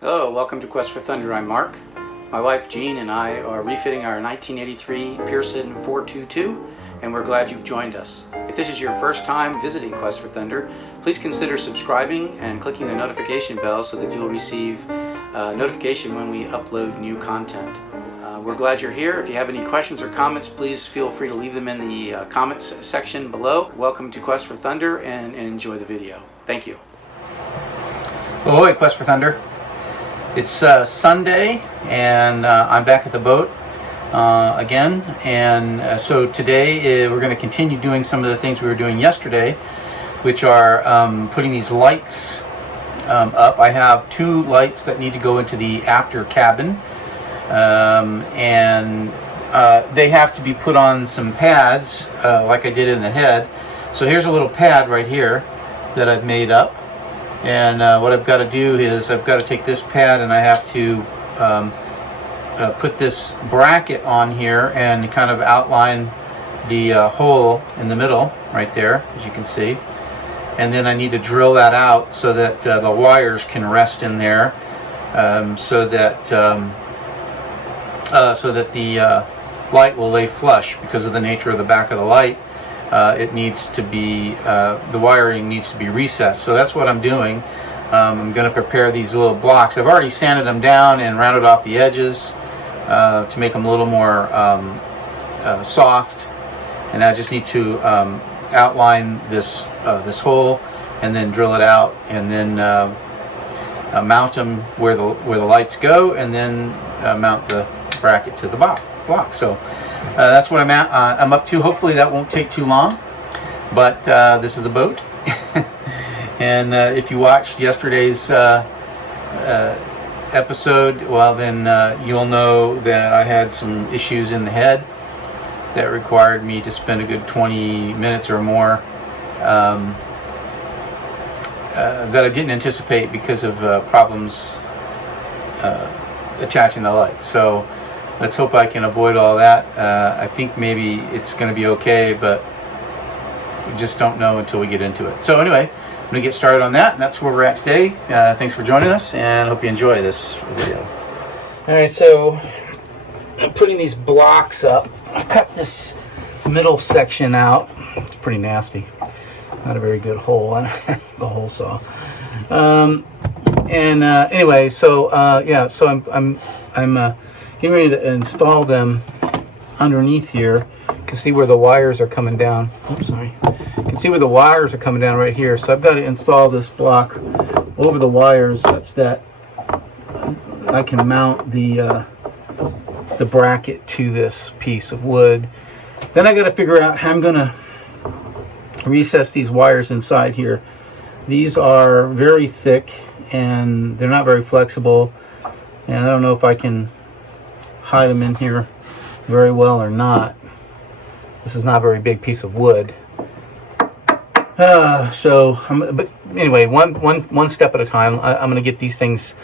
Hello, welcome to Quest for Thunder. I'm Mark. My wife Jean and I are refitting our 1983 Pearson 422, and we're glad you've joined us. If this is your first time visiting Quest for Thunder, please consider subscribing and clicking the notification bell so that you'll receive notification when we upload new content. We're glad you're here. If you have any questions or comments, please feel free to leave them in the comments section below. Welcome to Quest for Thunder and enjoy the video. Thank you. Ahoy, Quest for Thunder. It's Sunday, and I'm back at the boat again, and so today we're going to continue doing some of the things we were doing yesterday, which are putting these lights up. I have two lights that need to go into the after cabin, and they have to be put on some pads like I did in the head. So here's a little pad right here that I've made up. And what I've got to do is I've got to take this pad and I have to put this bracket on here and kind of outline the hole in the middle right there, as you can see. And then I need to drill that out so that the wires can rest in there, so that the light will lay flush. Because of the nature of the back of the light, it needs to be, the wiring needs to be recessed. So that's what I'm doing. I'm going to prepare these little blocks. I've already sanded them down and rounded off the edges to make them a little more soft. And I just need to outline this this hole and then drill it out, and then mount them where the lights go, and then mount the bracket to the block. So that's what I'm up to. Hopefully that won't take too long, but this is a boat. And if you watched yesterday's episode, well then you'll know that I had some issues in the head that required me to spend a good 20 minutes or more that I didn't anticipate because of problems attaching the lights. So let's hope I can avoid all that. I think maybe it's going to be okay, but we just don't know until we get into it. So anyway, I'm going to get started on that, and that's where we're at today. Thanks for joining us, and I hope you enjoy this video. Alright, so I'm putting these blocks up. I cut this middle section out. It's pretty nasty. Not a very good hole on the hole saw. Anyway, so yeah, so I'm getting ready to install them underneath here. You can see where the wires are coming down. Oops, sorry. You can see where the wires are coming down right here. So I've got to install this block over the wires such that I can mount the bracket to this piece of wood. Then I got to figure out how I'm going to recess these wires inside here. These are very thick and they're not very flexible, and I don't know if I can hide them in here very well or not. This is not a very big piece of wood. But anyway, one step at a time. I'm going to get these things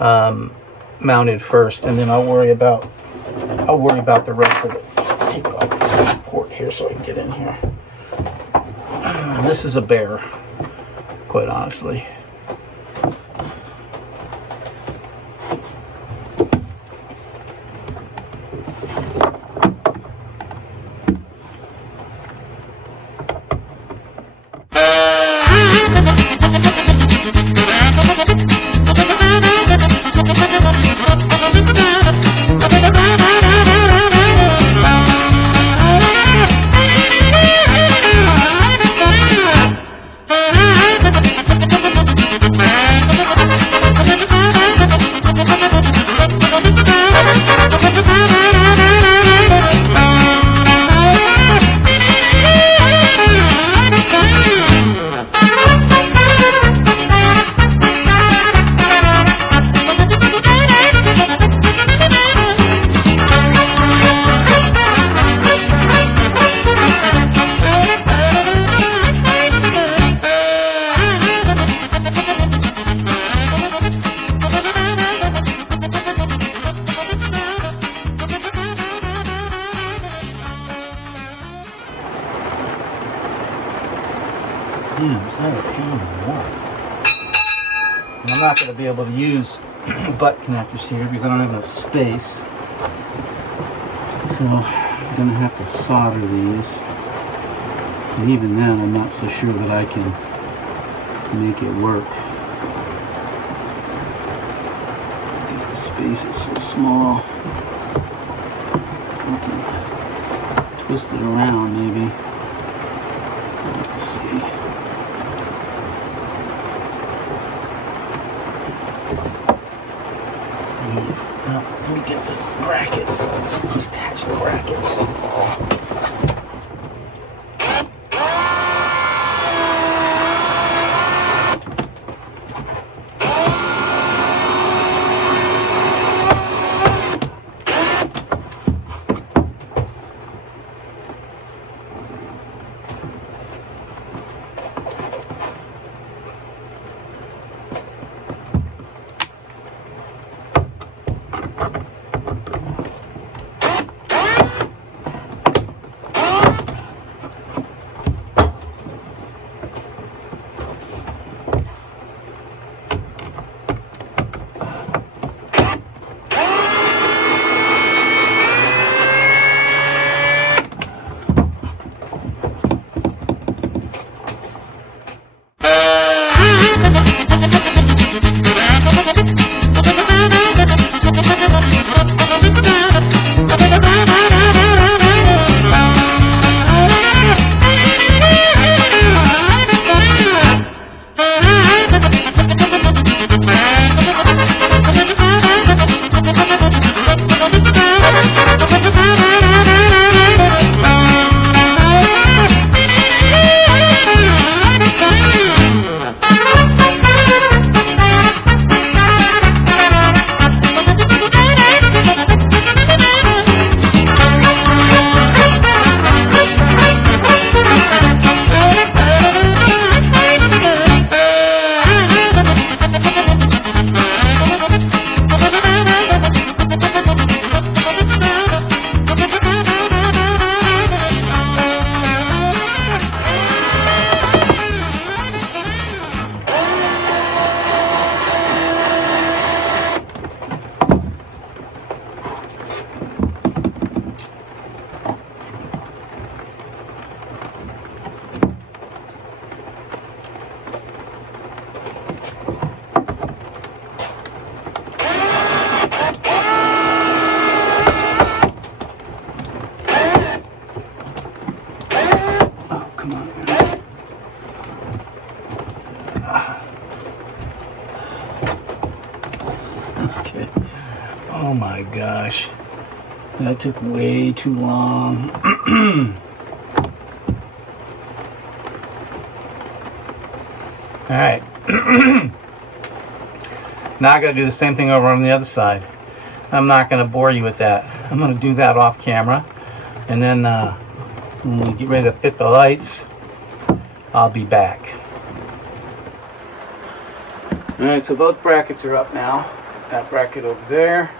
mounted first, and then I'll worry about the rest of it. Take off this support here so I can get in here. This is a bear, quite honestly. Man, is that a pain in the wall? And I'm not going to be able to use butt connectors here because I don't have enough space. So I'm gonna have to solder these. And even then, I'm not so sure that I can make it work. Because the space is so small. I can twist it around maybe. I'll have to see. Let me get the brackets. Let's attach the brackets. Okay. Oh my gosh. That took way too long. Alright. Now I gotta do the same thing over on the other side. I'm not gonna bore you with that. I'm gonna do that off camera. And then when we get ready to fit the lights, I'll be back. Alright, so both brackets are up now. That bracket over there.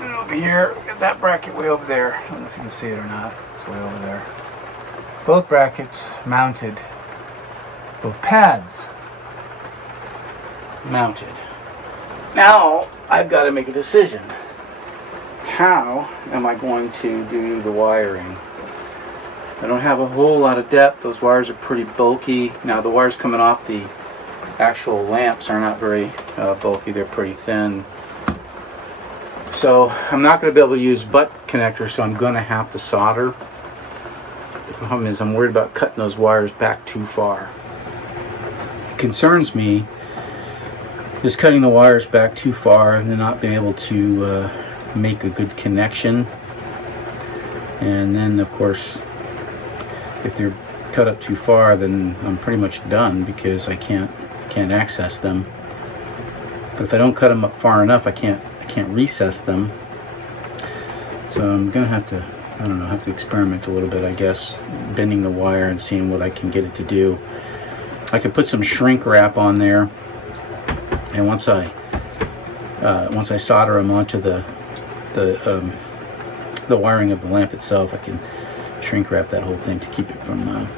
And over here, that bracket way over there. I don't know if you can see it or not. It's way over there. Both brackets mounted. Both pads mounted. Now I've got to make a decision. How am I going to do the wiring? I don't have a whole lot of depth. Those wires are pretty bulky. Now the wires coming off the actual lamps are not very bulky. They're pretty thin. So I'm not going to be able to use butt connectors, so I'm going to have to solder. The problem is I'm worried about cutting those wires back too far. What concerns me is cutting the wires back too far and then not being able to make a good connection. And then of course, if they're cut up too far, then I'm pretty much done because I can't access them. But if I don't cut them up far enough, I can't recess them. So I'm gonna have to, I don't know, have to experiment a little bit, I guess, bending the wire and seeing what I can get it to do. I could put some shrink wrap on there, and once I solder them onto the wiring of the lamp itself, I can shrink wrap that whole thing to keep it from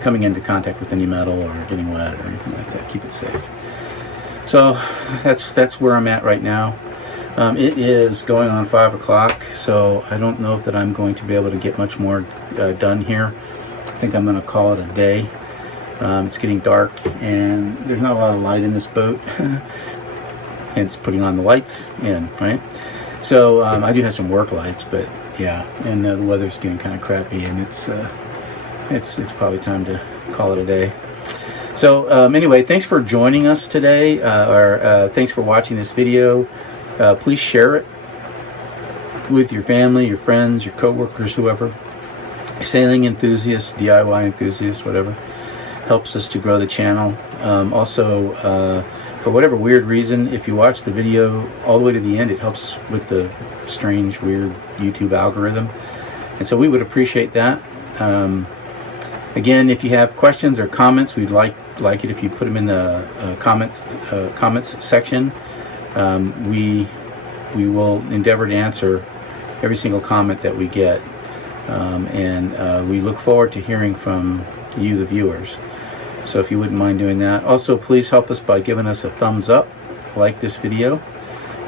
coming into contact with any metal or getting wet or anything like that. Keep it safe. So that's where I'm at right now. It is going on 5 o'clock, so I don't know if that I'm going to be able to get much more done here. I think I'm going to call it a day. It's getting dark, and there's not a lot of light in this boat. Hence putting on the lights in, right? So I do have some work lights, but yeah, and the weather's getting kind of crappy, and it's probably time to call it a day. So anyway, thanks for joining us today, or thanks for watching this video. Please share it with your family, your friends, your coworkers, whoever. Sailing enthusiasts, DIY enthusiasts, whatever. Helps us to grow the channel. Also, for whatever weird reason, if you watch the video all the way to the end, it helps with the strange, weird YouTube algorithm. And so we would appreciate that. Again, if you have questions or comments, we'd like it if you put them in the comments section. We will endeavor to answer every single comment that we get, and we look forward to hearing from you, the viewers. So if you wouldn't mind doing that. Also, please help us by giving us a thumbs up, like this video,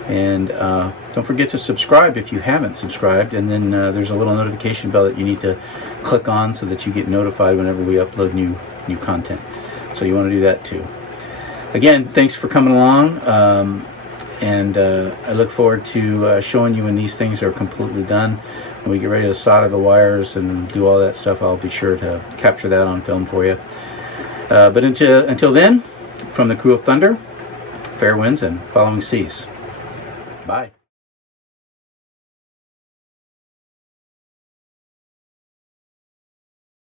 and don't forget to subscribe if you haven't subscribed. And then there's a little notification bell that you need to click on so that you get notified whenever we upload new content. So you want to do that too. Again, thanks for coming along. And I look forward to showing you when these things are completely done. When we get ready to solder the wires and do all that stuff, I'll be sure to capture that on film for you. But until then, from the crew of Thunder, fair winds and following seas. Bye.